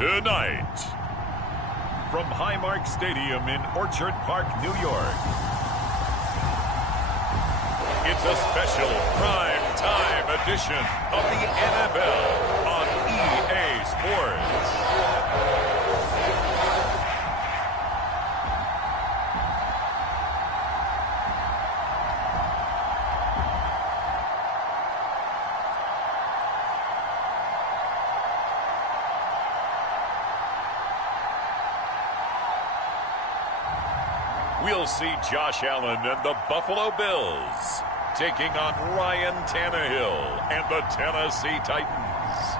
Tonight, from Highmark Stadium in Orchard Park, New York, it's a special prime time edition of the NFL on EA Sports. We'll see Josh Allen and the Buffalo Bills taking on Ryan Tannehill and the Tennessee Titans.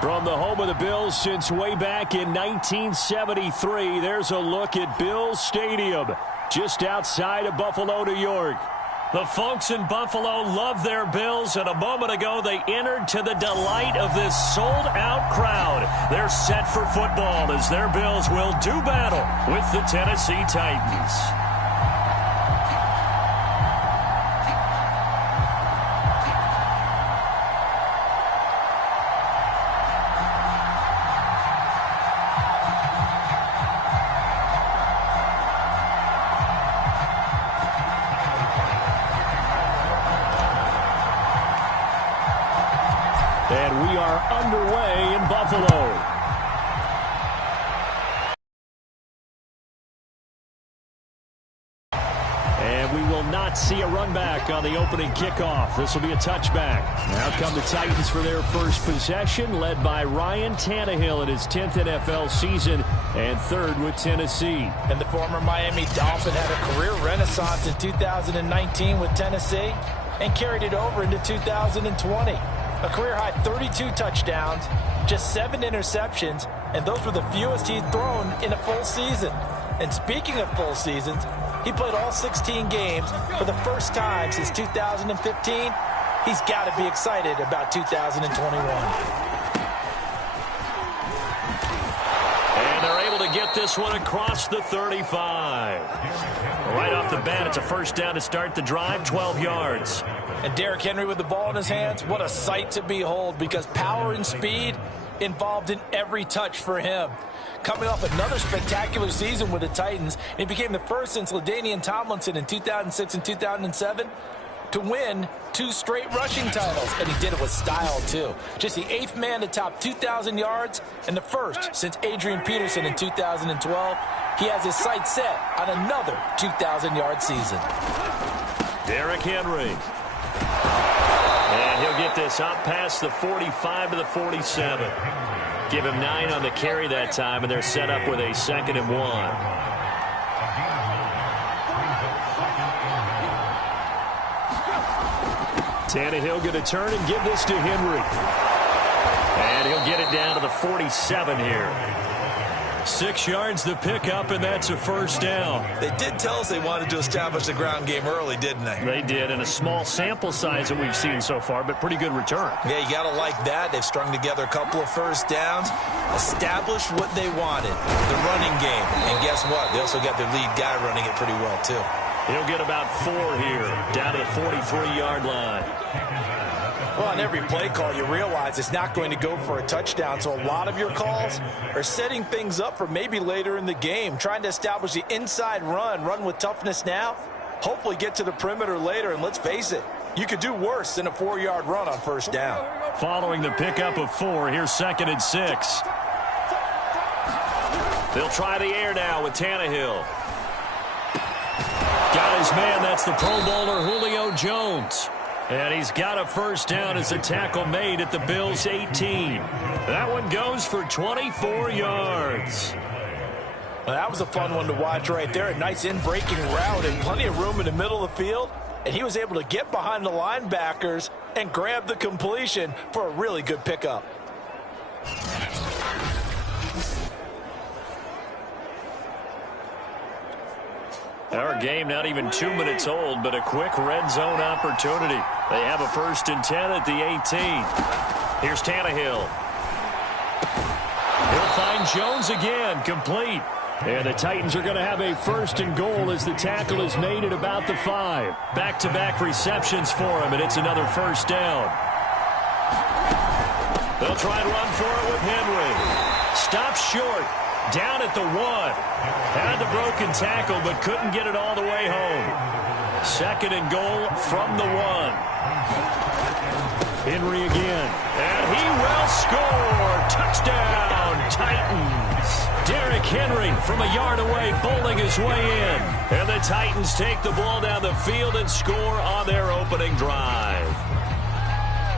From the home of the Bills since way back in 1973, there's a look at Bills Stadium just outside of Buffalo, New York. The folks in Buffalo love their Bills, and a moment ago they entered to the delight of this sold-out crowd. They're set for football as their Bills will do battle with the Tennessee Titans. And we are underway in Buffalo. And we will not see a run back on the opening kickoff. This will be a touchback. Now come the Titans for their first possession, led by Ryan Tannehill in his 10th NFL season and third with Tennessee. And the former Miami Dolphin had a career renaissance in 2019 with Tennessee and carried it over into 2020. A career-high 32 touchdowns, just 7 interceptions, and those were the fewest he'd thrown in a full season. And speaking of full seasons, he played all 16 games for the first time since 2015. He's got to be excited about 2021. And they're able to get this one across the 35. Right off the bat, it's a first down to start the drive, 12 yards. And Derrick Henry with the ball in his hands, what a sight to behold, because power and speed involved in every touch for him. Coming off another spectacular season with the Titans, he became the first since LaDainian Tomlinson in 2006 and 2007 to win 2 straight rushing titles, and he did it with style too. Just the 8th man to top 2,000 yards and the first since Adrian Peterson in 2012. He has his sights set on another 2,000-yard season. Derrick Henry. And he'll get this up past the 45 to the 47. Give him 9 on the carry that time, and they're set up with a 2nd and 1. Tannehill going to turn and give this to Henry. And he'll get it down to the 47 here. 6 yards the pickup, and that's a first down. They did tell us they wanted to establish the ground game early, didn't they? They did, in a small sample size that we've seen so far, but pretty good return. Yeah, you got to like that. They've strung together a couple of first downs, established what they wanted, the running game. And guess what? They also got their lead guy running it pretty well, too. He'll get about 4 here, down to the 43-yard line. Well, on every play call, you realize it's not going to go for a touchdown, so a lot of your calls are setting things up for maybe later in the game, trying to establish the inside run with toughness now, hopefully get to the perimeter later, and let's face it, you could do worse than a 4-yard run on first down. Following the pickup of 4, here's 2nd and 6. They'll try the air now with Tannehill. Got his man, that's the Pro Bowler Julio Jones. And he's got a first down as a tackle made at the Bills' 18. That one goes for 24 yards. Well, that was a fun one to watch right there. A nice in-breaking route and plenty of room in the middle of the field. And he was able to get behind the linebackers and grab the completion for a really good pickup. Our game not even 2 minutes old, but a quick red zone opportunity. They have a 1st and 10 at the 18. Here's Tannehill. He'll find Jones again, complete. And the Titans are going to have a 1st and goal as the tackle is made at about the 5. Back-to-back receptions for him, and it's another first down. They'll try and run for it with Henry. stopped short. Down at the 1. Had the broken tackle, but couldn't get it all the way home. 2nd and goal from the 1. Henry again. And he will score. Touchdown, Titans. Derrick Henry from a yard away, bowling his way in. And the Titans take the ball down the field and score on their opening drive.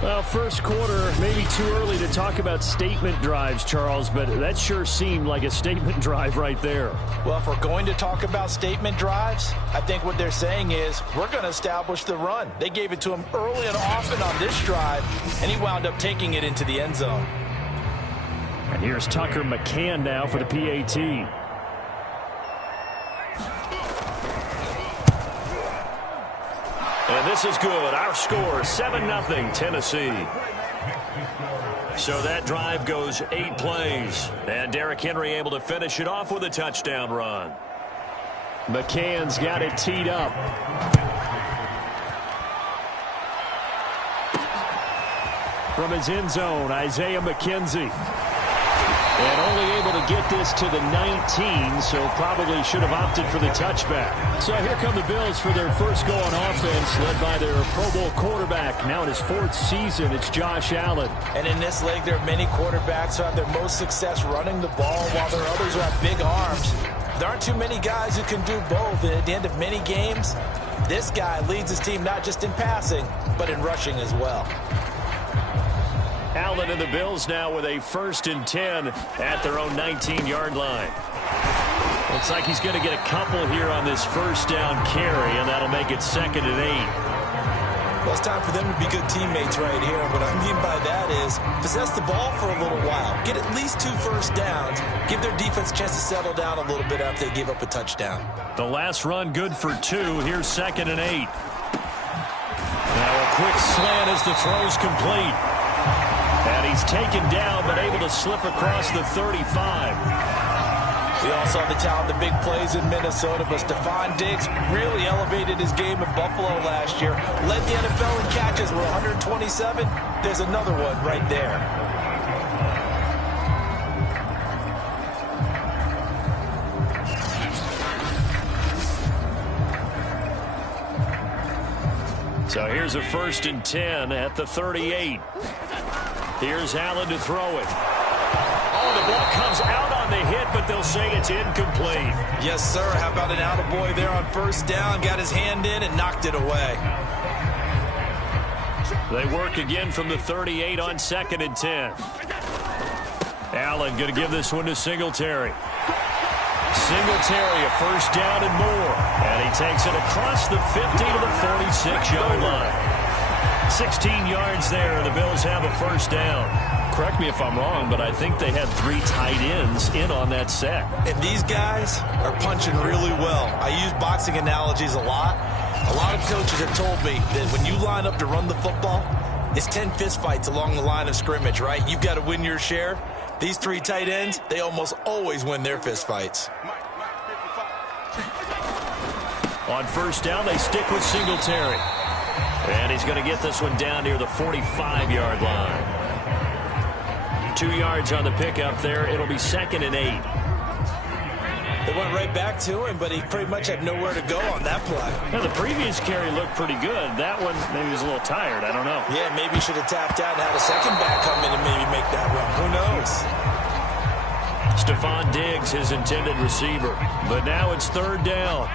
Well, first quarter, maybe too early to talk about statement drives, Charles, but that sure seemed like a statement drive right there. Well, if we're going to talk about statement drives, I think what they're saying is we're going to establish the run. They gave it to him early and often on this drive, and he wound up taking it into the end zone. And here's Tucker McCann now for the PAT. And this is good. Our score, 7-0 Tennessee. So that drive goes 8 plays. And Derrick Henry able to finish it off with a touchdown run. McCann's got it teed up. From his end zone, Isaiah McKenzie. And only able to get this to the 19, so probably should have opted for the touchback. So here come the Bills for their first go on offense, led by their Pro Bowl quarterback. Now in his 4th season, it's Josh Allen. And in this league, there are many quarterbacks who have their most success running the ball, while there are others who have big arms. There aren't too many guys who can do both. And at the end of many games, this guy leads his team not just in passing, but in rushing as well. Allen and the Bills now with a 1st and 10 at their own 19-yard line. Looks like he's going to get a couple here on this first down carry, and that'll make it 2nd and 8. Well, it's time for them to be good teammates right here. And what I mean by that is possess the ball for a little while. Get at least 2 first downs. Give their defense a chance to settle down a little bit after they give up a touchdown. The last run good for 2. Here's 2nd and 8. Now a quick slant as the throw's complete. And he's taken down, but able to slip across the 35. We all saw the talent, the big plays in Minnesota, but Stephon Diggs really elevated his game in Buffalo last year. Led the NFL in catches with 127. There's another one right there. So here's a 1st and 10 at the 38. Here's Allen to throw it. Oh, the ball comes out on the hit, but they'll say it's incomplete. Yes, sir. How about an attaboy there on first down? Got his hand in and knocked it away. They work again from the 38 on 2nd and 10. Allen going to give this one to Singletary. Singletary, a first down and more. And he takes it across the 50 to the 46-yard line. 16 yards there, and the Bills have a first down. Correct me if I'm wrong, but I think they had 3 tight ends in on that set. And these guys are punching really well. I use boxing analogies a lot. A lot of coaches have told me that when you line up to run the football, it's 10 fistfights along the line of scrimmage, right? You've got to win your share. These 3 tight ends, they almost always win their fistfights. On first down, they stick with Singletary. And he's going to get this one down near the 45-yard line. 2 yards on the pickup there. It'll be 2nd and 8. They went right back to him, but he pretty much had nowhere to go on that play. Now, the previous carry looked pretty good. That one, maybe he was a little tired. I don't know. Yeah, maybe he should have tapped out and had a second back come in and maybe make that run. Who knows? Stephon Diggs, his intended receiver. But now it's 3rd down.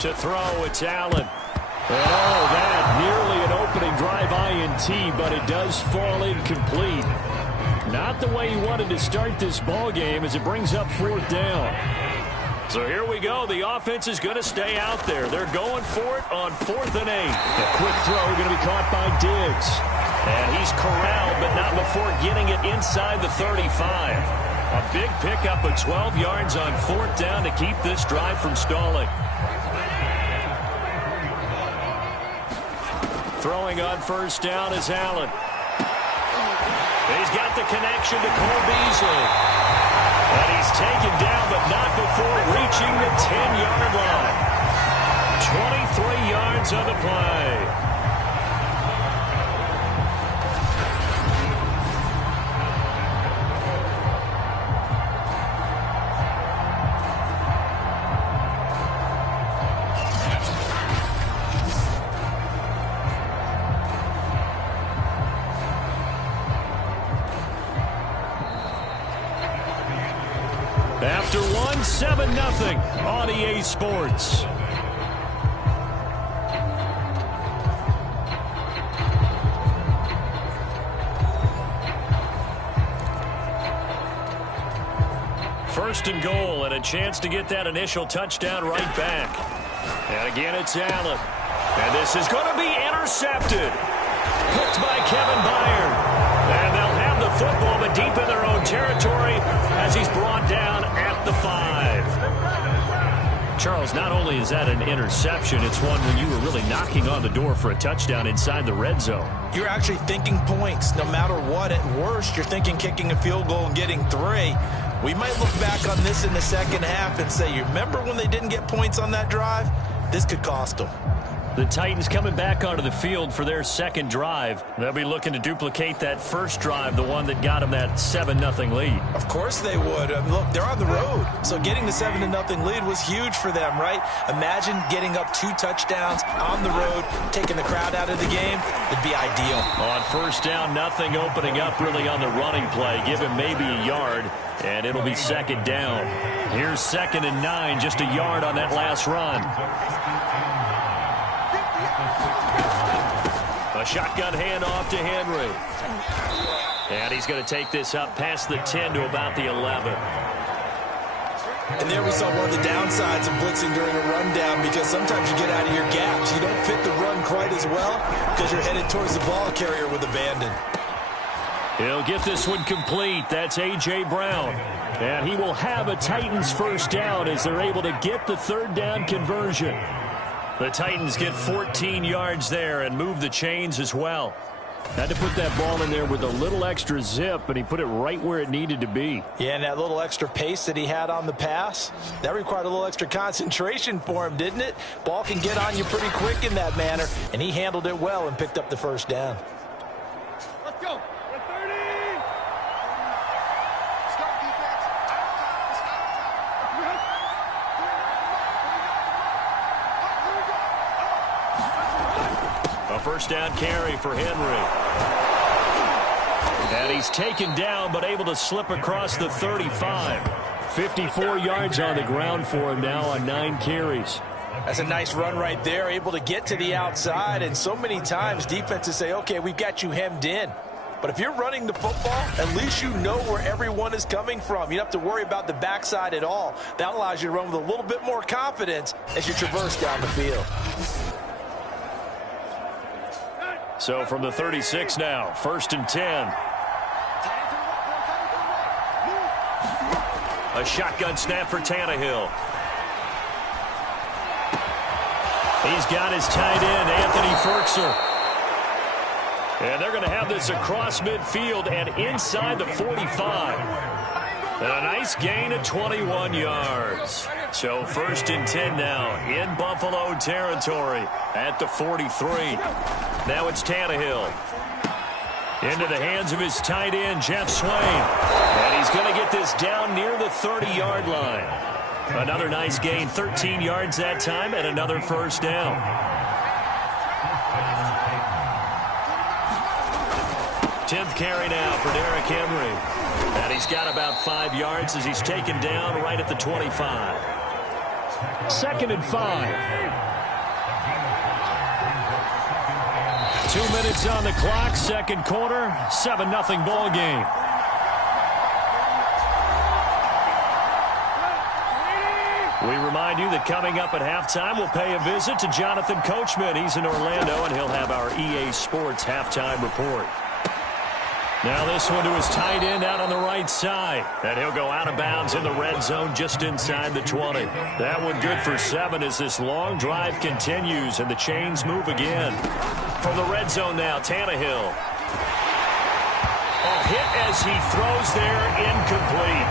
To throw, it's Allen. And that nearly an opening drive INT, but it does fall incomplete. Not the way he wanted to start this ball game as it brings up 4th down. So here we go. The offense is going to stay out there. They're going for it on 4th and 8. A quick throw going to be caught by Diggs. And he's corralled, but not before getting it inside the 35. A big pickup of 12 yards on 4th down to keep this drive from stalling. Throwing on first down is Allen. He's got the connection to Cole Beasley. And he's taken down, but not before reaching the 10-yard line. 23 yards on the play. After one, 7-0 on EA Sports. First and goal, and a chance to get that initial touchdown right back. And again, it's Allen. And this is going to be intercepted. Picked by Kevin Byard. And they'll have the football, but deep in their own territory as he's brought down at the 5. Charles, not only is that an interception, it's one when you were really knocking on the door for a touchdown inside the red zone. You're actually thinking points. No matter what, at worst, you're thinking kicking a field goal and getting 3. We might look back on this in the second half and say, you remember when they didn't get points on that drive? This could cost them. The Titans coming back onto the field for their second drive. They'll be looking to duplicate that first drive, the one that got them that 7-0 lead. Of course they would. Look, they're on the road, so getting the 7-0 lead was huge for them, right? Imagine getting up 2 touchdowns on the road, taking the crowd out of the game. It'd be ideal. On first down, nothing opening up really on the running play. Give him maybe a yard, and it'll be second down. Here's 2nd and 9, just a yard on that last run. A shotgun handoff to Henry. And he's going to take this up past the 10 to about the 11. And there we saw one of the downsides of blitzing during a rundown, because sometimes you get out of your gaps. You don't fit the run quite as well because you're headed towards the ball carrier with abandon. He'll get this one complete. That's A.J. Brown. And he will have a Titans first down as they're able to get the third down conversion. The Titans get 14 yards there and move the chains as well. Had to put that ball in there with a little extra zip, and he put it right where it needed to be. Yeah, and that little extra pace that he had on the pass, that required a little extra concentration for him, didn't it? Ball can get on you pretty quick in that manner, and he handled it well and picked up the first down. Let's go. We're 30. Start defense. A first down carry for Henry. And he's taken down, but able to slip across the 35. 54 yards on the ground for him now on 9 carries. That's a nice run right there, able to get to the outside. And so many times defenses say, okay, we've got you hemmed in. But if you're running the football, at least you know where everyone is coming from. You don't have to worry about the backside at all. That allows you to run with a little bit more confidence as you traverse down the field. So from the 36 now, 1st and 10. A shotgun snap for Tannehill. He's got his tight end, Anthony Ferkser. And they're going to have this across midfield and inside the 45. And a nice gain of 21 yards. So 1st and 10 now in Buffalo territory at the 43. Now it's Tannehill. Into the hands of his tight end, Jeff Swain. And he's going to get this down near the 30-yard line. Another nice gain, 13 yards that time, and another first down. Tenth carry now for Derrick Henry. And he's got about 5 yards as he's taken down right at the 25. 2nd and 5. 2 minutes on the clock, second quarter, 7-0 ball game. We remind you that coming up at halftime, we'll pay a visit to Jonathan Coachman. He's in Orlando, and he'll have our EA Sports halftime report. Now this one to his tight end out on the right side. And he'll go out of bounds in the red zone just inside the 20. That one good for 7 as this long drive continues and the chains move again. From the red zone now, Tannehill. A hit as he throws there, incomplete.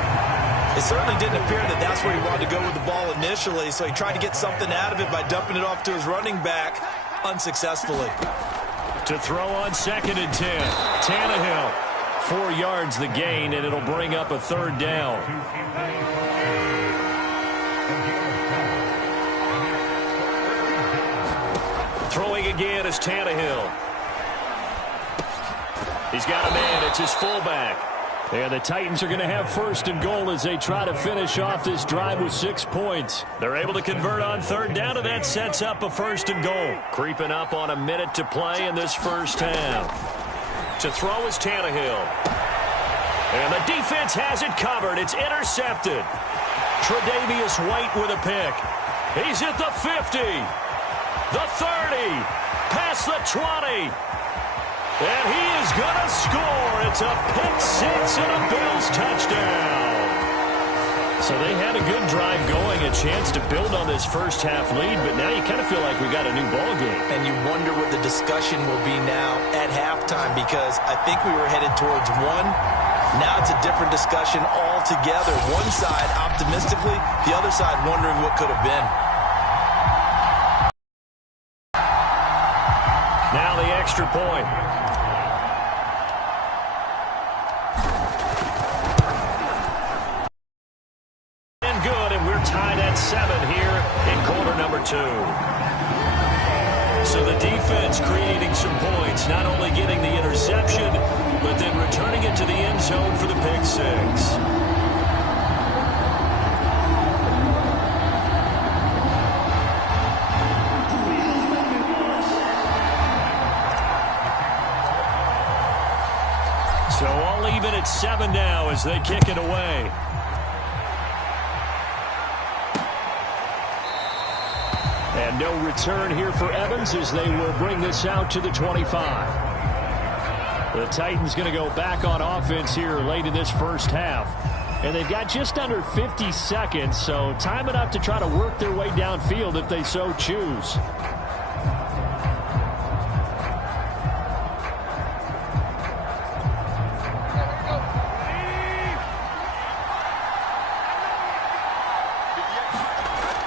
It certainly didn't appear that that's where he wanted to go with the ball initially, so he tried to get something out of it by dumping it off to his running back unsuccessfully. To throw on 2nd and 10. Tannehill, 4 yards the gain, and it'll bring up a third down. Throwing again is Tannehill. He's got a man. It's his fullback. And the Titans are going to have first and goal as they try to finish off this drive with 6 points. They're able to convert on third down, and that sets up a first and goal. Creeping up on a minute to play in this first half. To throw is Tannehill. And the defense has it covered. It's intercepted. Tre'Davious White with a pick. He's at the 50. The 30. Past the 20. And he is going to score. It's a pick six and a Bills touchdown. So they had a good drive going, a chance to build on this first half lead, but now you kind of feel like we got a new ball game. And you wonder what the discussion will be now at halftime, because I think we were headed towards one. Now it's a different discussion altogether. One side optimistically, the other side wondering what could have been. Now the extra point. Tied at 7 here in quarter number 2. So the defense creating some points, not only getting the interception, but then returning it to the end zone for the pick six. So all even at 7 now as they kick it away. And no return here for Evans as they will bring this out to the 25. The Titans going to go back on offense here late in this first half. And they've got just under 50 seconds, so time enough to try to work their way downfield if they so choose.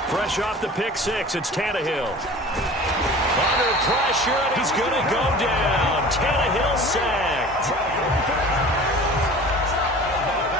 Fresh off the pick six, it's Tannehill. Under pressure, and he's going to go down. Tannehill sacked.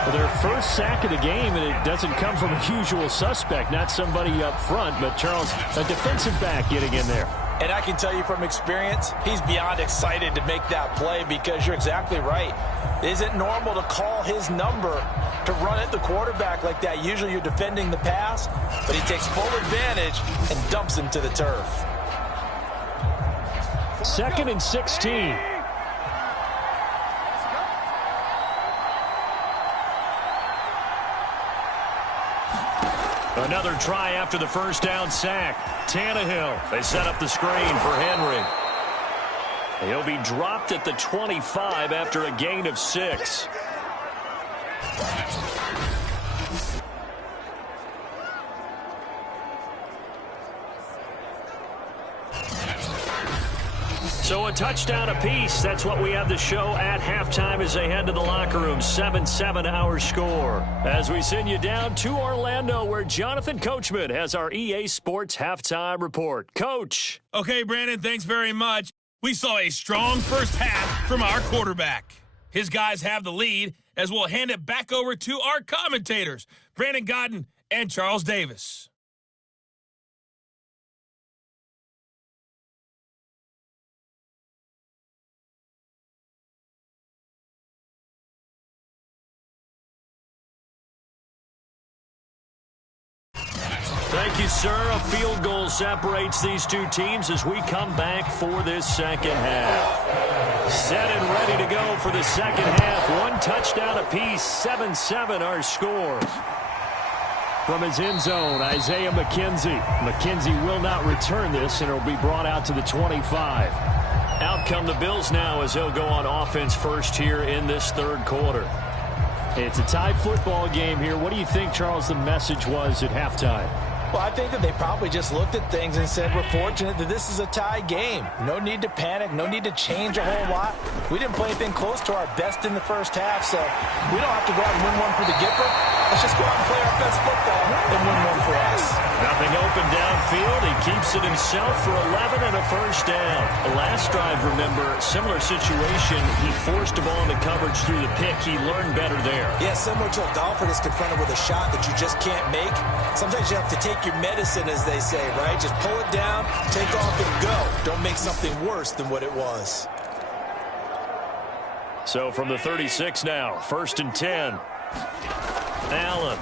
Well, their first sack of the game, and it doesn't come from a usual suspect, not somebody up front, but Charles, a defensive back getting in there. And I can tell you from experience, he's beyond excited to make that play because you're exactly right. It isn't normal to call his number to run at the quarterback like that. Usually you're defending the pass, but he takes full advantage and dumps him to the turf. 2nd and 16. Another try after the first down sack. Tannehill. They set up the screen for Henry. He'll be dropped at the 25 after a gain of 6. So a touchdown apiece. That's what we have the show at halftime as they head to the locker room. 7-7 our score. As we send you down to Orlando where Jonathan Coachman has our EA Sports halftime report. Coach. Okay, Brandon, thanks very much. We saw a strong first half from our quarterback. His guys have the lead as we'll hand it back over to our commentators, Brandon Godden and Charles Davis. Thank you, sir. A field goal separates these two teams as we come back for this second half. Set and ready to go for the second half. One touchdown apiece, 7-7 our score. From his end zone, Isaiah McKenzie. McKenzie will not return this, and it will be brought out to the 25. Out come the Bills now as they'll go on offense first here in this third quarter. It's a tie football game here. What do you think, Charles, the message was at halftime? Well, I think that they probably just looked at things and said, we're fortunate that this is a tie game. No need to panic. No need to change a whole lot. We didn't play anything close to our best in the first half, so we don't have to go out and win one for the Gipper. Let's just go out and play our best football and win one for us. Nothing open downfield. He keeps it himself for 11 and a first down. The last drive, remember, similar situation. He forced a ball into coverage through the pick. He learned better there. Yeah, similar to a golfer that's confronted with a shot that you just can't make. Sometimes you have to take your medicine, as they say, right? Just pull it down, take off, and go. Don't make something worse than what it was. So from the 36 now, 1st and 10. Allen.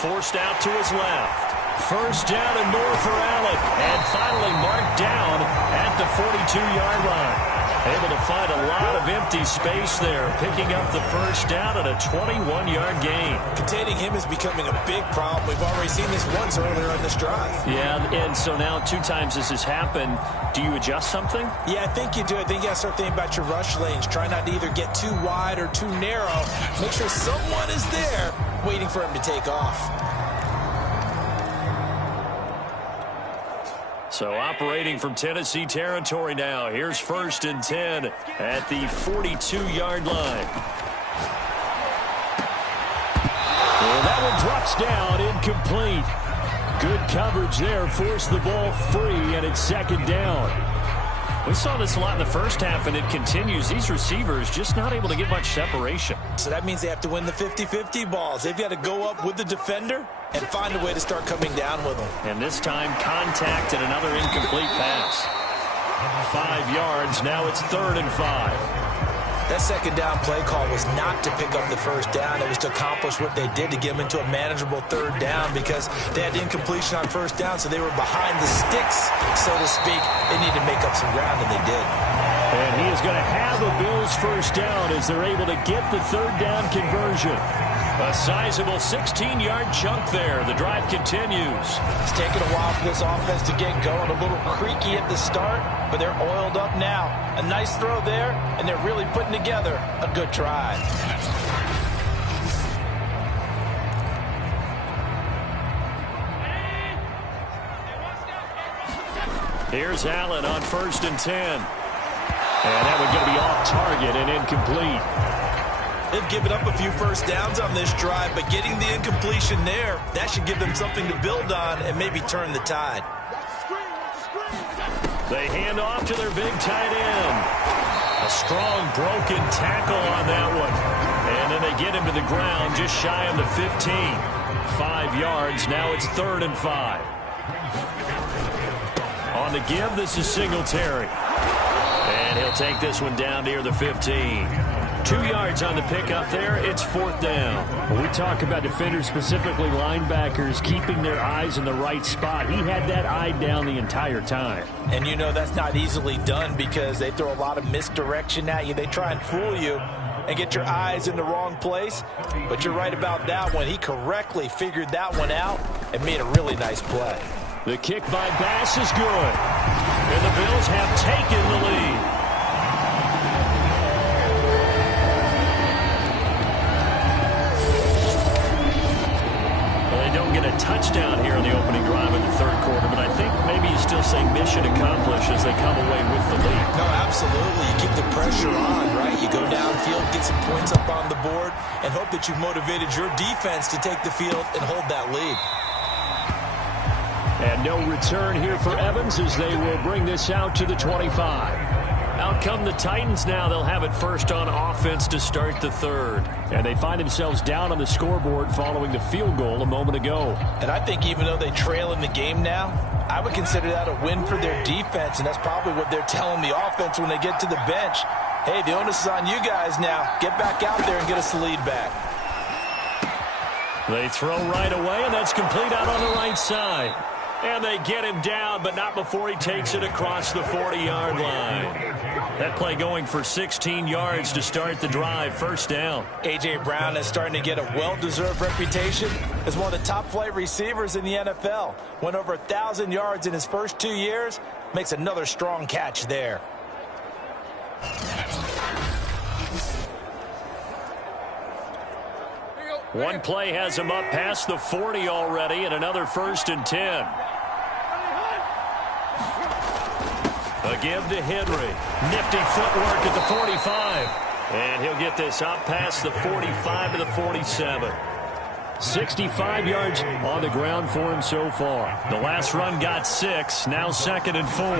Forced out to his left. First down and more for Allen. And finally marked down at the 42-yard line. Able to find a lot of empty space there, picking up the first down and a 21-yard gain. Containing him is becoming a big problem. We've already seen this once earlier in this drive. Yeah, and so now 2 times this has happened. Do you adjust something? Yeah, I think you do. I think you got to start thinking about your rush lanes. Try not to either get too wide or too narrow. Make sure someone is there waiting for him to take off. So operating from Tennessee territory now. Here's 1st and 10 at the 42-yard line. And that one drops down, incomplete. Good coverage there, forced the ball free, and it's 2nd down. We saw this a lot in the first half, and it continues. These receivers just not able to get much separation. So that means they have to win the 50-50 balls. They've got to go up with the defender and find a way to start coming down with them. And this time, contact and another incomplete pass. 5 yards. Now it's 3rd and 5. That 2nd down play call was not to pick up the first down. It was to accomplish what they did to get them into a manageable 3rd down because they had incompletion on 1st down, so they were behind the sticks, so to speak. They needed to make up some ground, and they did. And he is going to have a Bills first down as they're able to get the 3rd down conversion. A sizable 16-yard chunk there. The drive continues. It's taken a while for this offense to get going. A little creaky at the start, but they're oiled up now. A nice throw there, and they're really putting together a good drive. Here's Allen on 1st and 10. And that one's going to be off target and incomplete. They've given up a few first downs on this drive, but getting the incompletion there, that should give them something to build on and maybe turn the tide. They hand off to their big tight end. A strong broken tackle on that one. And then they get him to the ground just shy of the 15. 5 yards. Now it's 3rd and 5. On the give, this is Singletary. And he'll take this one down near the 15. 2 yards on the pickup there. It's 4th down. When we talk about defenders, specifically linebackers, keeping their eyes in the right spot, he had that eye down the entire time. And you know that's not easily done because they throw a lot of misdirection at you. They try and fool you and get your eyes in the wrong place. But you're right about that one. He correctly figured that one out and made a really nice play. The kick by Bass is good. And the Bills have taken the lead. Get a touchdown here in the opening drive of the 3rd quarter, but I think maybe you still say mission accomplished as they come away with the lead. No, absolutely. You keep the pressure on, right? You go downfield, get some points up on the board, and hope that you've motivated your defense to take the field and hold that lead. And no return here for Evans as they will bring this out to the 25. Out come the Titans now. They'll have it first on offense to start the 3rd. And they find themselves down on the scoreboard following the field goal a moment ago. And I think even though they trail in the game now, I would consider that a win for their defense, and that's probably what they're telling the offense when they get to the bench. Hey, the onus is on you guys now. Get back out there and get us the lead back. They throw right away, and that's complete out on the right side. And they get him down, but not before he takes it across the 40-yard line. That play going for 16 yards to start the drive. First down. A.J. Brown is starting to get a well-deserved reputation as one of the top-flight receivers in the NFL. Went over 1,000 yards in his first 2 years. Makes another strong catch there. One play has him up past the 40 already, and another 1st and 10. A give to Henry. Nifty footwork at the 45. And he'll get this up past the 45 to the 47. 65 yards on the ground for him so far. The last run got 6. Now 2nd and 4.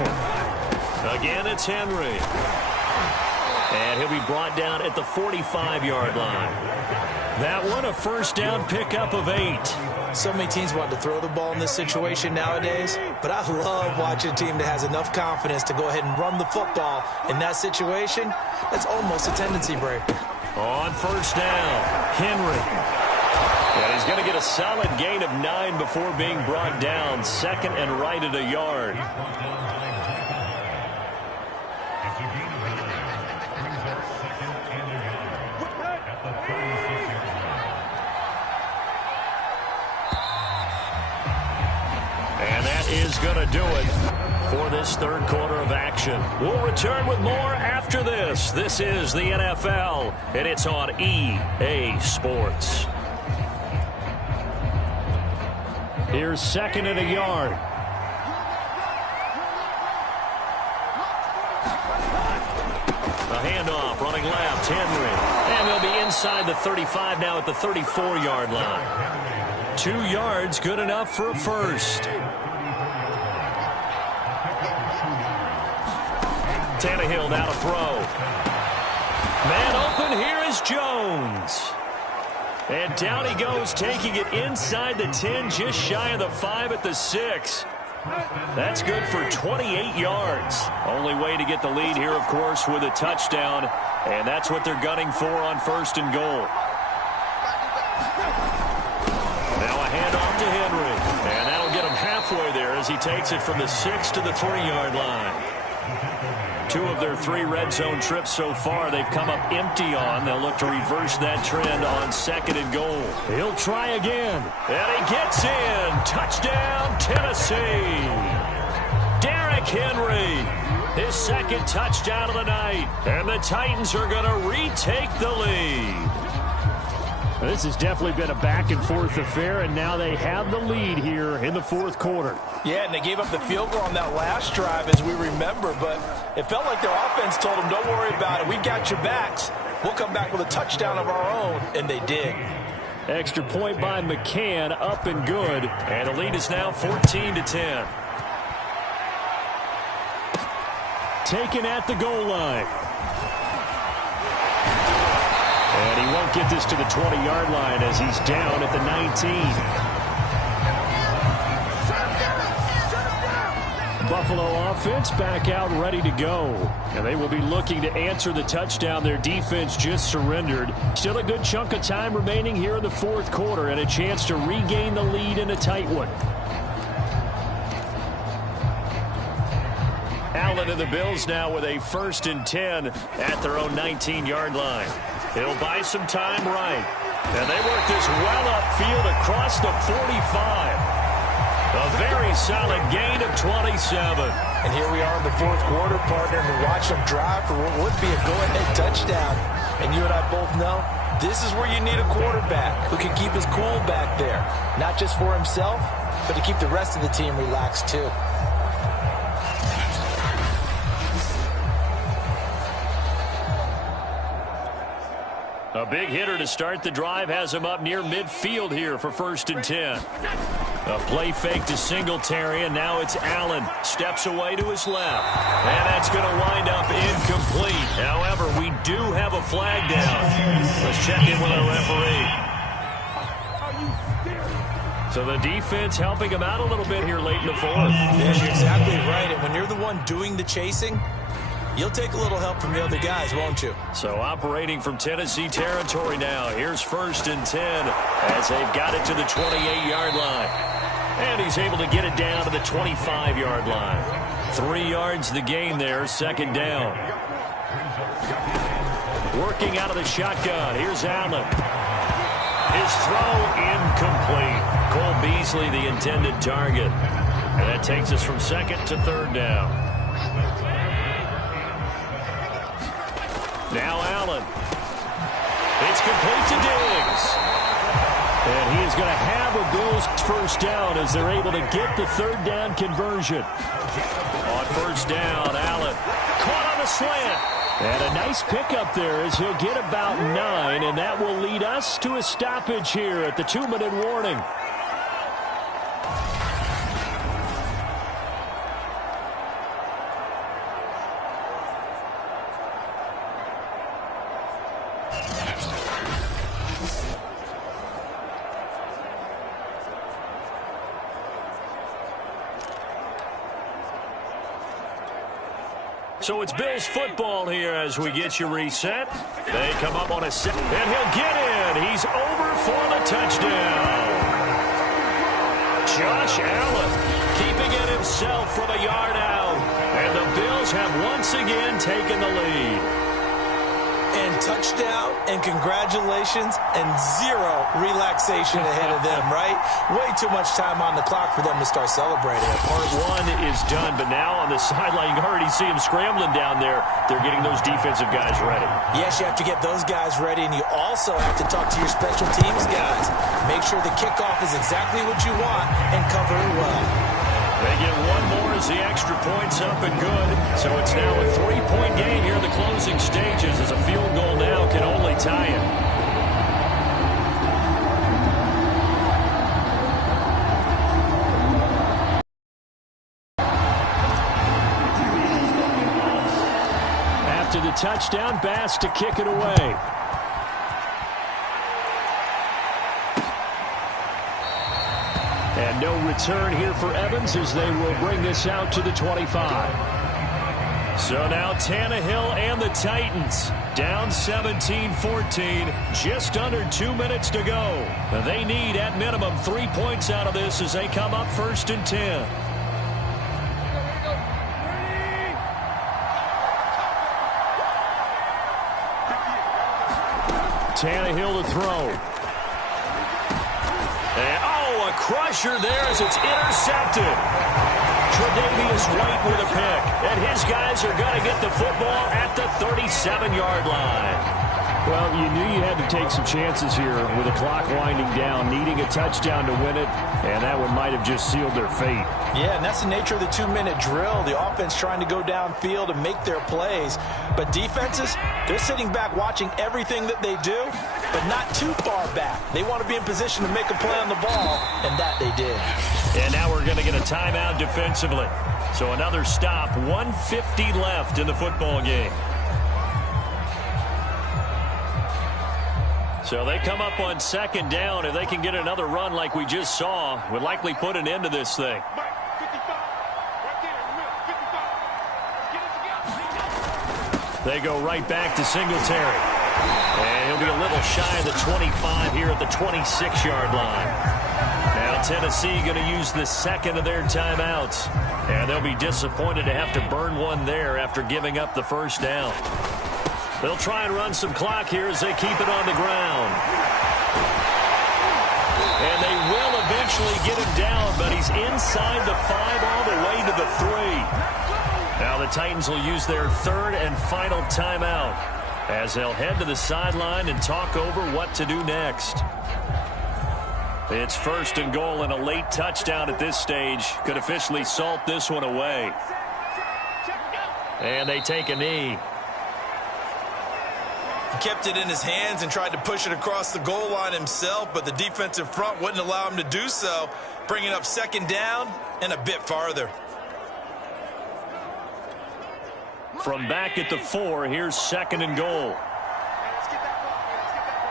Again, it's Henry. And he'll be brought down at the 45-yard line. That one, a first down pickup of 8. So many teams want to throw the ball in this situation nowadays, but I love watching a team that has enough confidence to go ahead and run the football in that situation. That's almost a tendency breaker. On first down, Henry. And he's going to get a solid gain of 9 before being brought down. Second and right at a yard. And that is going to do it for this third quarter of action. We'll return with more after this. This is the NFL, and it's on EA Sports. Here's second and a yard. A handoff, running left, Henry. And they'll be inside the 35 now at the 34-yard line. 2 yards, good enough for a first. Tannehill now to throw. Man open, here is Jones. And down he goes, taking it inside the 10, just shy of the 5 at the 6. That's good for 28 yards. Only way to get the lead here, of course, with a touchdown. And that's what they're gunning for on first and goal. Now a handoff to Henry. And that'll get him halfway there as he takes it from the 6 to the 3-yard line. 2 of their 3 red zone trips so far they've come up empty on. They'll look to reverse that trend on second and goal. He'll try again. And he gets in. Touchdown, Tennessee. Derrick Henry. His second touchdown of the night. And the Titans are going to retake the lead. This has definitely been a back-and-forth affair, and now they have the lead here in the fourth quarter. Yeah, and they gave up the field goal on that last drive, as we remember, but it felt like their offense told them, don't worry about it. We've got your backs. We'll come back with a touchdown of our own, and they did. Extra point by McCann, up and good, and the lead is now 14-10. Taken at the goal line. And he won't get this to the 20-yard line as he's down at the 19. Buffalo offense back out ready to go. And they will be looking to answer the touchdown their defense just surrendered. Still a good chunk of time remaining here in the fourth quarter and a chance to regain the lead in a tight one. Allen and the Bills now with a 1st and 10 at their own 19-yard line. He'll buy some time right. And they work this well upfield across the 45. A very solid gain of 27. And here we are in the fourth quarter, partner, and we watch them drive for what would be a go-ahead touchdown. And you and I both know this is where you need a quarterback who can keep his cool back there. Not just for himself, but to keep the rest of the team relaxed too. A big hitter to start the drive has him up near midfield here for 1st and 10. A play fake to Singletary, and now it's Allen. Steps away to his left. And that's going to wind up incomplete. However, we do have a flag down. Let's check in with our referee. So the defense helping him out a little bit here late in the fourth. Yeah, you're exactly right. And when you're the one doing the chasing, you'll take a little help from the other guys, won't you? So operating from Tennessee territory now. Here's 1st and 10 as they've got it to the 28-yard line. And he's able to get it down to the 25-yard line. 3 yards the gain there, second down. Working out of the shotgun. Here's Allen. His throw incomplete. Cole Beasley the intended target. And that takes us from second to third down. Now Allen. It's complete to Diggs. And he is going to have a Bills first down as they're able to get the third down conversion. On first down, Allen caught on a slant. And a nice pickup there as he'll get about 9, and that will lead us to a stoppage here at the 2-minute warning. So it's Bills football here as we get you reset. They come up on a set, and he'll get in. He's over for the touchdown. Josh Allen keeping it himself from a yard out. And the Bills have once again taken the lead. And touchdown, and congratulations, and zero relaxation ahead of them, right? Way too much time on the clock for them to start celebrating. Part one is done, but now on the sideline, you can already see them scrambling down there. They're getting those defensive guys ready. Yes, you have to get those guys ready, and you also have to talk to your special teams guys. Make sure the kickoff is exactly what you want and cover it well. They get one more as the extra point's up and good. So it's now a 3-point game here in the closing stages as a field goal now can only tie it. After the touchdown, Bass to kick it away. And no return here for Evans as they will bring this out to the 25. So now Tannehill and the Titans down 17-14, just under 2 minutes to go. They need at minimum 3 points out of this as they come up 1st and 10. Tannehill to throw. And, a crusher there as it's intercepted. Tre'Davious White with a pick. And his guys are going to get the football at the 37-yard line. Well, you knew you had to take some chances here with the clock winding down, needing a touchdown to win it, and that one might have just sealed their fate. Yeah, and that's the nature of the 2-minute drill. The offense trying to go downfield and make their plays. But defenses, they're sitting back watching everything that they do, but not too far back. They want to be in position to make a play on the ball, and that they did. And now we're going to get a timeout defensively. So another stop, 1:50 left in the football game. So they come up on 2nd down. If they can get another run like we just saw, would likely put an end to this thing. They go right back to Singletary. And he'll be a little shy of the 25 here at the 26-yard line. Now Tennessee going to use the second of their timeouts. And they'll be disappointed to have to burn one there after giving up the first down. They'll try and run some clock here as they keep it on the ground. And they will eventually get him down, but he's inside the 5 all the way to the 3. Now the Titans will use their 3rd and final timeout as they'll head to the sideline and talk over what to do next. It's 1st and goal, and a late touchdown at this stage could officially salt this one away. And they take a knee. He kept it in his hands and tried to push it across the goal line himself, but the defensive front wouldn't allow him to do so, bringing up 2nd down and a bit farther. From back at the 4, here's 2nd and goal. Let's get that block here. Let's get that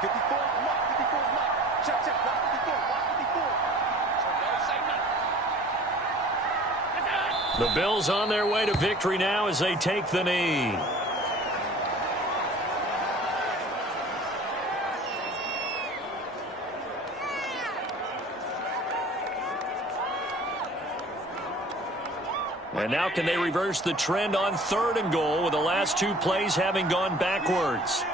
block. 54, block, 54, block. Check, check, block 54, block 54. The Bills on their way to victory now as they take the knee. And now can they reverse the trend on 3rd and goal with the last 2 plays having gone backwards?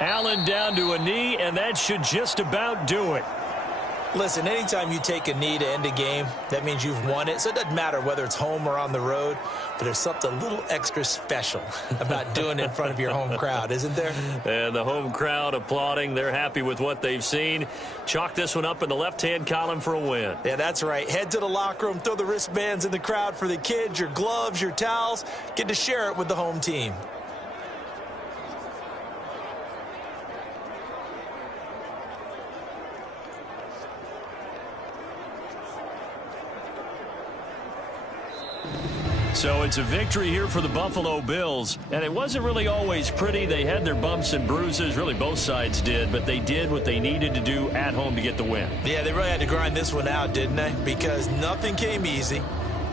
Allen down to a knee, and that should just about do it. Listen, anytime you take a knee to end a game, that means you've won it. So it doesn't matter whether it's home or on the road, but there's something a little extra special about doing it in front of your home crowd, isn't there? And the home crowd applauding. They're happy with what they've seen. Chalk this one up in the left-hand column for a win. Yeah, that's right. Head to the locker room, throw the wristbands in the crowd for the kids, your gloves, your towels. Get to share it with the home team. So it's a victory here for the Buffalo Bills. And it wasn't really always pretty. They had their bumps and bruises. Really, both sides did. But they did what they needed to do at home to get the win. Yeah, they really had to grind this one out, didn't they? Because nothing came easy.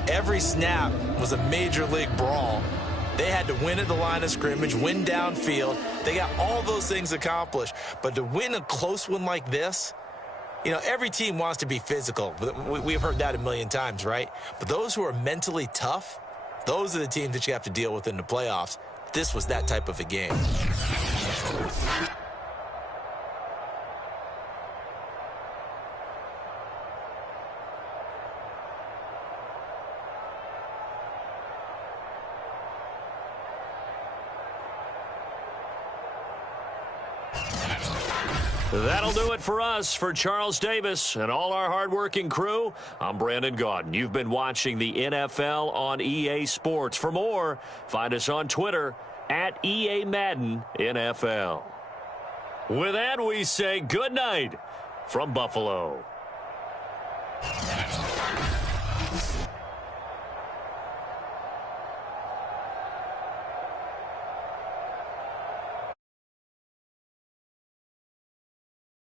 Every snap was a major league brawl. They had to win at the line of scrimmage, win downfield. They got all those things accomplished. But to win a close one like this, you know, every team wants to be physical. We've heard that a million times, right? But those who are mentally tough, those are the teams that you have to deal with in the playoffs. This was that type of a game. That'll do it for us. For Charles Davis and all our hardworking crew, I'm Brandon Gaudin. You've been watching the NFL on EA Sports. For more, find us on Twitter at EA Madden NFL. With that, we say good night from Buffalo.